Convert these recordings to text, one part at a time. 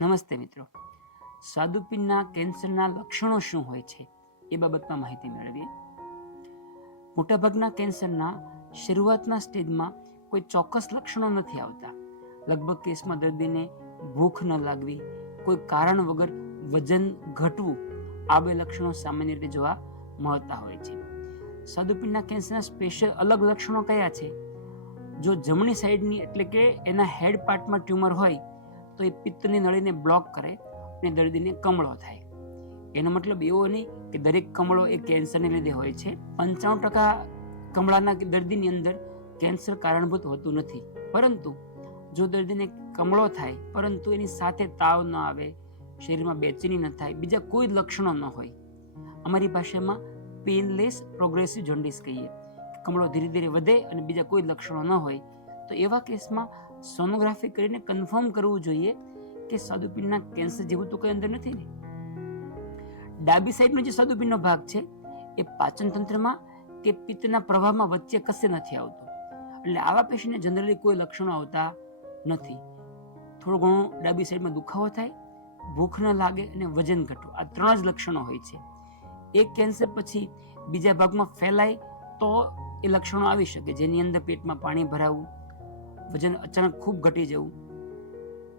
નમસ્તે મિત્રો, સ્વાદુપિંડના કેન્સરના લક્ષણો શું હોય છે એ બાબતમાં માહિતી મેળવીએ. મોટાભાગના કેન્સરના શરૂઆતના સ્ટેજમાં કોઈ ચોક્કસ લક્ષણો નથી આવતા. લગભગ કેસમાં દર્દીને ભૂખ ન લાગવી, કોઈ કારણ વગર વજન ઘટવું, આ બે લક્ષણો સામાન્ય રીતે જોવા મળતા હોય છે. સ્વાદુપિંડના કેન્સરના સ્પેશિયલ અલગ લક્ષણો કયા છે? જો જમણી સાઈડની એટલે કે એના હેડ પાર્ટમાં ટ્યુમર હોય તો એ પિત્તની નળીને બ્લોક કરે અને દર્દીને કમળો થાય. એનો મતલબ એવો નહીં કે દરેક કમળો એ કેન્સરને લીધે હોય છે. 95% કમળાના દર્દીની અંદર કેન્સર કારણભૂત હોતું નથી. પરંતુ જો દર્દીને કમળો થાય પરંતુ એની સાથે તાવ ન આવે, શરીરમાં બેચેની ન થાય, બીજા કોઈ લક્ષણો ન હોય, અમારી ભાષામાં પેનલેસ પ્રોગ્રેસિવ જોન્ડિસ કહીએ, કમળો ધીરે ધીરે વધે અને બીજા કોઈ લક્ષણો ન હોય, તો એવા કેસમાં સોનોગ્રાફી કરીને કન્ફર્મ કરવું જોઈએ કે સ્વાદુપિંડના કેન્સર જેવું તો કંઈ અંદર નથી ને. ડાબી સાઈડનો જે સ્વાદુપિંડનો ભાગ છે એ પાચન તંત્રમાં કે પિત્તના પ્રવાહમાં વચ્ચે કશે નથી આવતો. એટલે આવા પેશન્ટને જનરલી કોઈ લક્ષણો આવતા નથી. થોડું ઘણું ડાબી સાઈડમાં દુખાવો થાય, ભૂખ ન લાગે અને વજન ઘટવું, આ 3 જ લક્ષણો હોય છે. એક કેન્સર પછી બીજા ભાગમાં ફેલાય તો એ લક્ષણો આવી શકે, જેની અંદર પેટમાં પાણી ભરાવું, વજન અચાનક ખૂબ ઘટી જવું,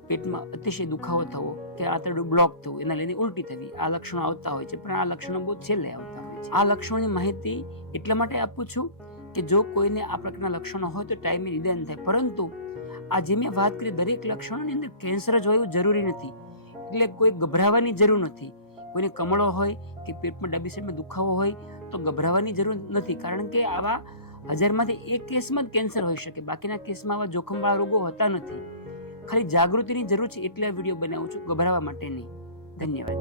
પેટમાં અતિશય દુખાવો થવો કે આંતરડું બ્લોક થવું, એના લીધે ઉલટી થવી, આ લક્ષણો આવતા હોય છે. પણ આ લક્ષણો બહુ છેલ્લે આવતા હોય છે. આ લક્ષણોની માહિતી એટલા માટે આપું છું કે જો કોઈને આ પ્રકારના લક્ષણો હોય તો ટાઈમે નિદાન થાય. પરંતુ આ જે મેં વાત કરી દરેક લક્ષણોની અંદર કેન્સર જ હોય એવું જરૂરી નથી. એટલે કોઈ ગભરાવાની જરૂર નથી. કોઈને કમળો હોય કે પેટમાં ડાબી સાઈડમાં દુખાવો હોય તો ગભરાવાની જરૂર નથી, કારણ કે આવા 1000માંથી 1 કેસમાં જ કેન્સર હોઈ શકે. બાકીના કેસમાં આવા જોખમવાળા રોગો હોતા નથી. ખાલી જાગૃતિની જરૂર છે એટલે આ વિડીયો બનાવું છું, ગભરાવા માટે નહીં. ધન્યવાદ.